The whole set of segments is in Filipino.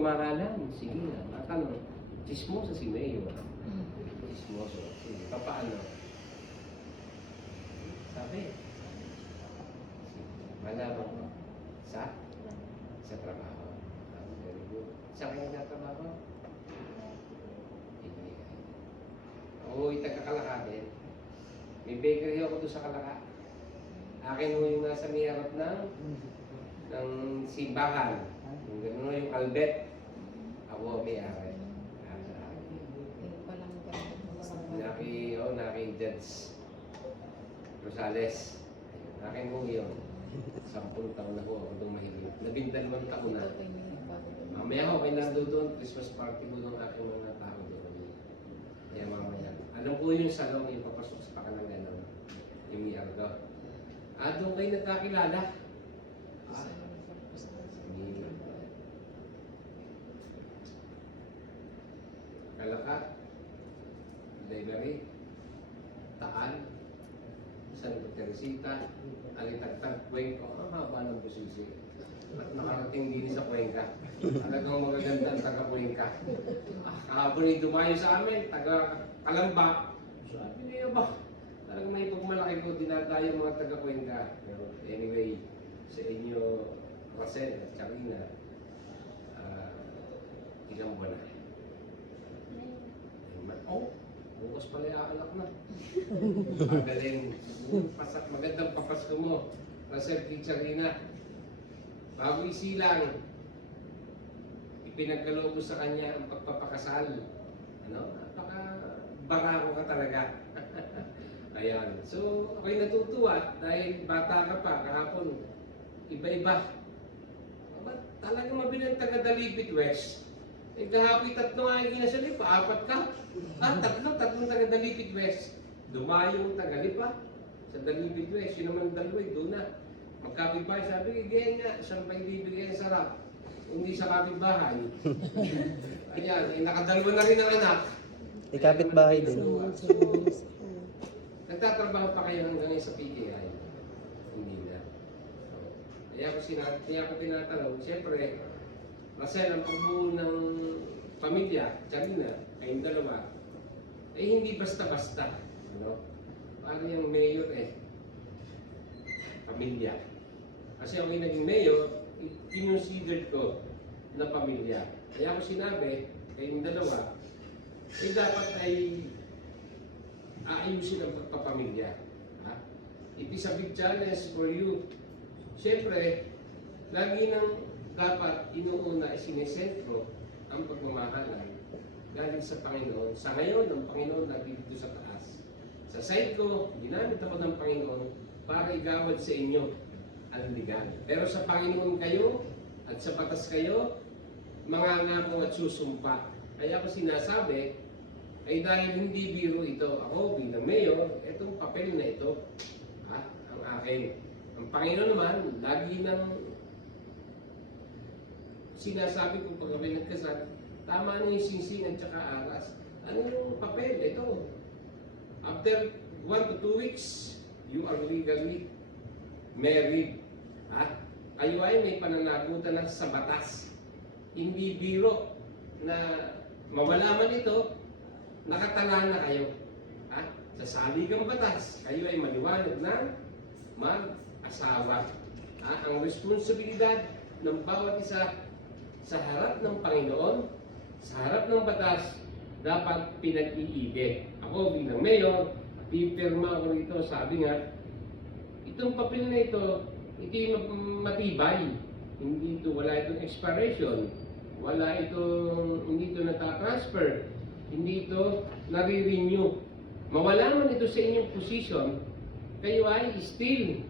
pagmamahalan. Sige na, matanong. Chismosa si Mayor. Chismoso. Sige, paano? Sabi. Malaman ko. Sa trabaho. Very good. Saan kayo nagtatrabaho? Oo, itagkakalaka din. May bakery ako doon sa Kalaka. Akin ho yung nasa may harap ng simbahan. Yung gano'n yung Albert. Ako may-ari. Naki Judge Rosales. Akin ho yun. 10 taon na ho ako doon mahigit. 12 taon na. Mamaya ho, may nando doon. Christmas party ko ng aking mga tao doon. Kaya mamaya. Alam ko yung salong yung papasok sa pakalangan ng yung Miargo. Doon kayo nagkakilala. Kalaka, Library, Taan, Santa Teresita, Alitagtag, Cuenca. Ang haba ng busisi. At nakarating din sa Cuenca. Talagang magaganda ang taga-Cuenca. Kahapon ay dumayo sa amin, taga-Kalamba. Sabi niya ba? Talagang may pagmalaki ko, dinadayo mga taga-Cuenca. Pero anyway, sa inyo, Rosel at Charina, ilang buwan na. Bukas pala yung anak na. Magaling. Magandang papasko mo. Rosel at Charina. Bago isilang, ipinagkaloob sa kanya ang pagpapakasal. Napaka-barako ka talaga. Ayan. So, ako'y natutuwa dahil bata ka pa kahapon. Iba-iba. Talagang mabilang taga-Dalipit West. Kahapon 3 nga yung ginasali pa, 4 ka. Tatlong taga-Dalipit West. Dumayong taga-Lipa sa Dalipit West. Yun naman daloy, doon na. Magkapit-bahay, sabi, ganyan nga, saan pa ibibigay ang sarap? Hindi sa kapit-bahay. Ayan, nakadalawa na rin ang anak. Ikapit-bahay din. Nagtatrabaho pa kayo hanggang sa PKI? Hindi na. Kaya ko tinatanong, siyempre, Rosel, ang pagbuo ng pamilya, Charina, kayong dalawa, hindi basta-basta. Parang yung mayor pamilya. Kasi ako yung naging mayor, kinonsider ko na pamilya. Kaya ako sinabi, kayong dalawa, dapat ay aayusin ang pagpapamilya. It is a big challenge for you. Siyempre, lagi nang dapat inuuna isinesentro ang pagmamahalan galing sa Panginoon. Sa ngayon, ang Panginoon nandito sa taas. Sa side ko, ginamit ako ng Panginoon para igawad sa inyo ang legal. Pero sa Panginoon kayo at sa batas kayo, mangangako at susumpa. Kaya ako sinasabi, ay dahil hindi biro ito, ako bilang mayor, itong papel na ito, ang akin. Ang Panginoon naman, lagi nang sinasabi ko pag kami nagkasal, tama na yung singsing at saka aras. Ano yung papel? Ito. After 1 to 2 weeks, you are legally married. Kayo ay may pananagutan na sa batas. Hindi biro na mawala man ito, nakatala na kayo. Sa saligang batas, kayo ay maliwanag ng mag-asawa. Ang responsibilidad ng bawat isa sa harap ng Panginoon, sa harap ng batas, dapat pinag-iibig. Ako bilang mayor, pipirma ko rito, sabi nga, itong papel na ito, hindi matibay. Hindi ito, wala itong expiration. Hindi ito natatransfer. Hindi ito nare-renew. Mawala man ito sa inyong position, kayo ay still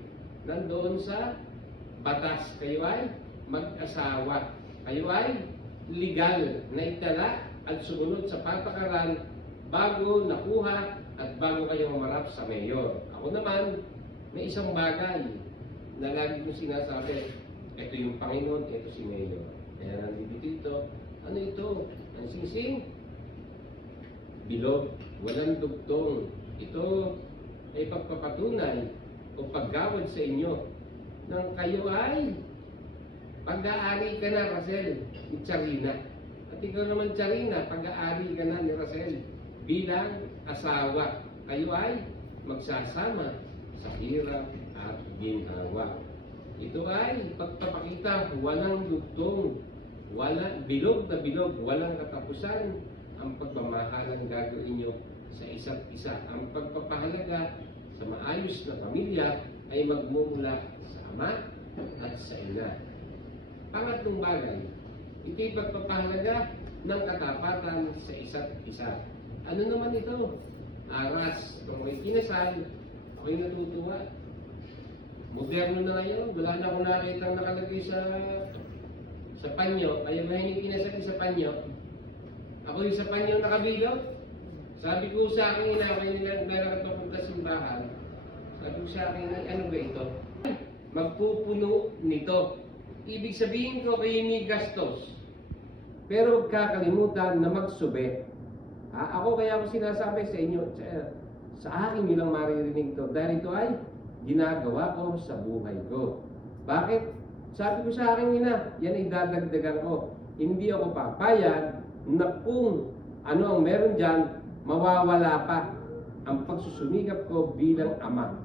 nandoon sa batas. Kayo ay mag-asawa. Kayo ay legal na itala at sumunod sa patakaran bago nakuha at bago kayo mamarap sa mayor. Ako naman, may isang bagay na lagi kong sinasabi, ito yung Panginoon, ito si mayor. Kaya nandito dito, ano ito? Ang singsing? Bilog, walang dugtong. Ito ay pagpapatunay o paggawad sa inyo nang kayo ay Pag-aari ka na, Rosel, ni Charina. At ikaw naman, Charina, pag-aari ka na ni Rosel bilang asawa. Kayo ay magsasama sa hirap at ginhawa. Ito ay pagpapakita, walang lugtong, bilog na bilog, walang katapusan ang pagmamahalang gagawin nyo sa isa't isa. Ang pagpapahalaga sa maayos na pamilya ay magmumula sa ama at sa ina. Pangatlong bagay, ito'y pagpapahalaga ng katapatan sa isa't isa. Ano naman ito? Aras. Kung may kinasal, ako'y natutuwa. Moderno na ngayon, wala na akong nakita nakalagay sa panyo. Kaya mahinig kinasal sa panyo. Ako yung sa panyo nakabilog. Sabi ko sa akin, ako'y nilalagat simbahan. Sabi ko sa akin, ano ba ito? Magpupuno nito. Ibig sabihin ko kayo may gastos. Pero huwag kakalimutan na magsube. Ako kaya ako sinasabi sa inyo, sa akin nyo lang maririnig to. Dahil ito ay ginagawa ko sa buhay ko. Bakit? Sabi ko sa akin yan ay dadagdagan ko. Hindi ako papayag na kung ano ang meron dyan, mawawala pa ang pagsusumikap ko bilang ama,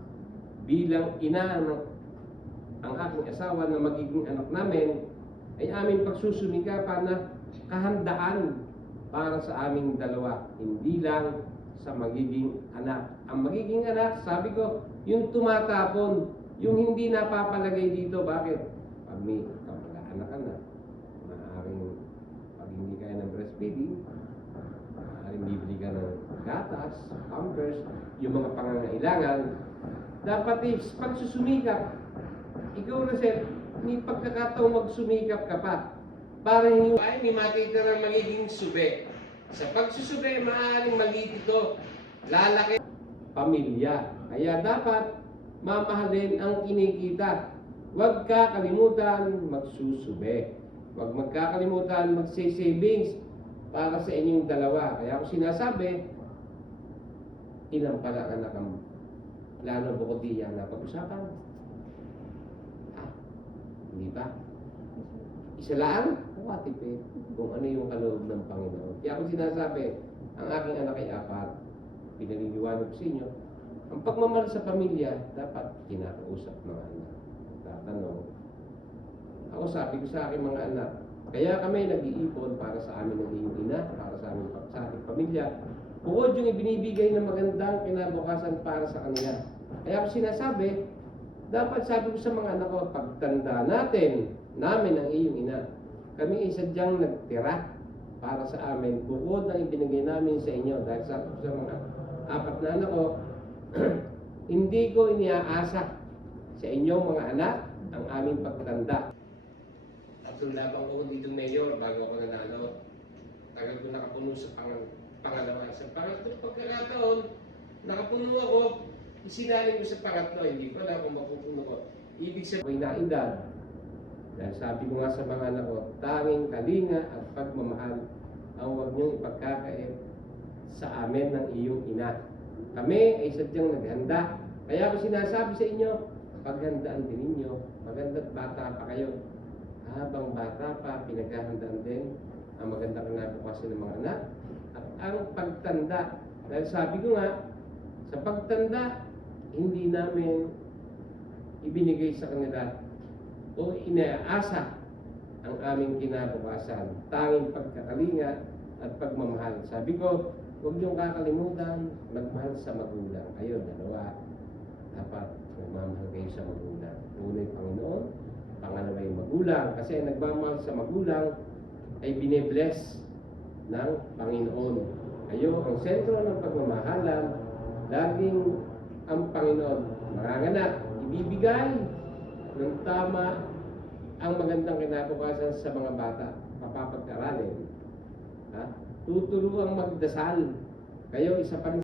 bilang ina ang aking asawa na magiging anak namin, ay aming pagsusumikapan na kahandaan para sa aming dalawa, hindi lang sa magiging anak. Ang magiging anak, sabi ko, yung tumatapon, yung hindi napapalagay dito. Bakit? Pag may anak ka na, maaaring pag hindi kaya ng breastfeeding, maaaring bibili ka ng gatas, pampers, yung mga pangangailangan. Dapat pagsusumikap, ikaw na sir, may pagkakataong magsumikap ka pa para hindi ay may makita ng magiging sube. Sa pagsusube, maaaring maliit ito, lalaki pamilya. Kaya dapat mamahalin ang kinikita. Huwag kakalimutan magsusube. Huwag magkakalimutan magse-savings para sa inyong dalawa. Kaya ako sinasabi, ilang pala anak ang plano bukod diyan na pag-usapan? Hindi ba? Isa lang? Tipid kung ano yung kaloob ng Panginoon. Kaya ako sinasabi, ang aking anak ay 4. Pinaliliwanag ko sa inyo. Ang pagmamahal sa pamilya, dapat kinakausap ng anak. Tatanong. Ako sabi ko sa aking mga anak, kaya kami nag-iipon para sa amin ng iyong ina, para sa ating pamilya. Bukod yung ibinibigay ng magandang kinabukasan para sa kanila. Kaya ako sinasabi, dapat sabi ko sa mga anak ko, pagtanda namin ang iyong ina. Kami ay sadyang nagtira para sa amin. Bukod ang ibinigay namin sa inyo. Dahil sabi ko sa mga 4 na anak ko, hindi ko iniaasa sa inyong mga anak ang aming pagtanda. At labang ko dito mayor bago ako nanalo. Tagal ko nakapuno sa pangalawa. Sa pangatlong pagkakataon, nakapuno ako. Isinaling ko sa pangatlo, hindi ko alam kung mapupuno ko. Ibig sabihin na edad. Dahil sabi ko nga sa mga anak ko, tanging kalinga at pagmamahal ang huwag niyong ipagkakait sa amin ng iyong ina. Kami ay sadyang naghanda. Kaya ako sinasabi sa inyo, paghandaan din ninyo, maganda't bata pa kayo. Habang bata pa, pinaghahandaan din ang magandang kinabukasan ng mga anak at ang pagtanda. Dahil sabi ko nga, sa pagtanda, hindi namin ibinigay sa kanila o inaasa ang aming kinabukasan. Tanging pagkakalinga at pagmamahal. Sabi ko, huwag niyong kakalimutan magmahal sa magulang. Ayun, dalawa. Dapat magmamahal kayo sa magulang. Una yung Panginoon, pangalawa yung magulang. Kasi nagmamahal sa magulang ay binibless ng Panginoon. Kayo ang sentro ng pagmamahalan, laging ang Panginoon. Mga anak, ibibigay ng tama ang magandang kinabukasan sa mga bata. Papapag-aralin. Tuturuang magdasal. Kayo isa pa rin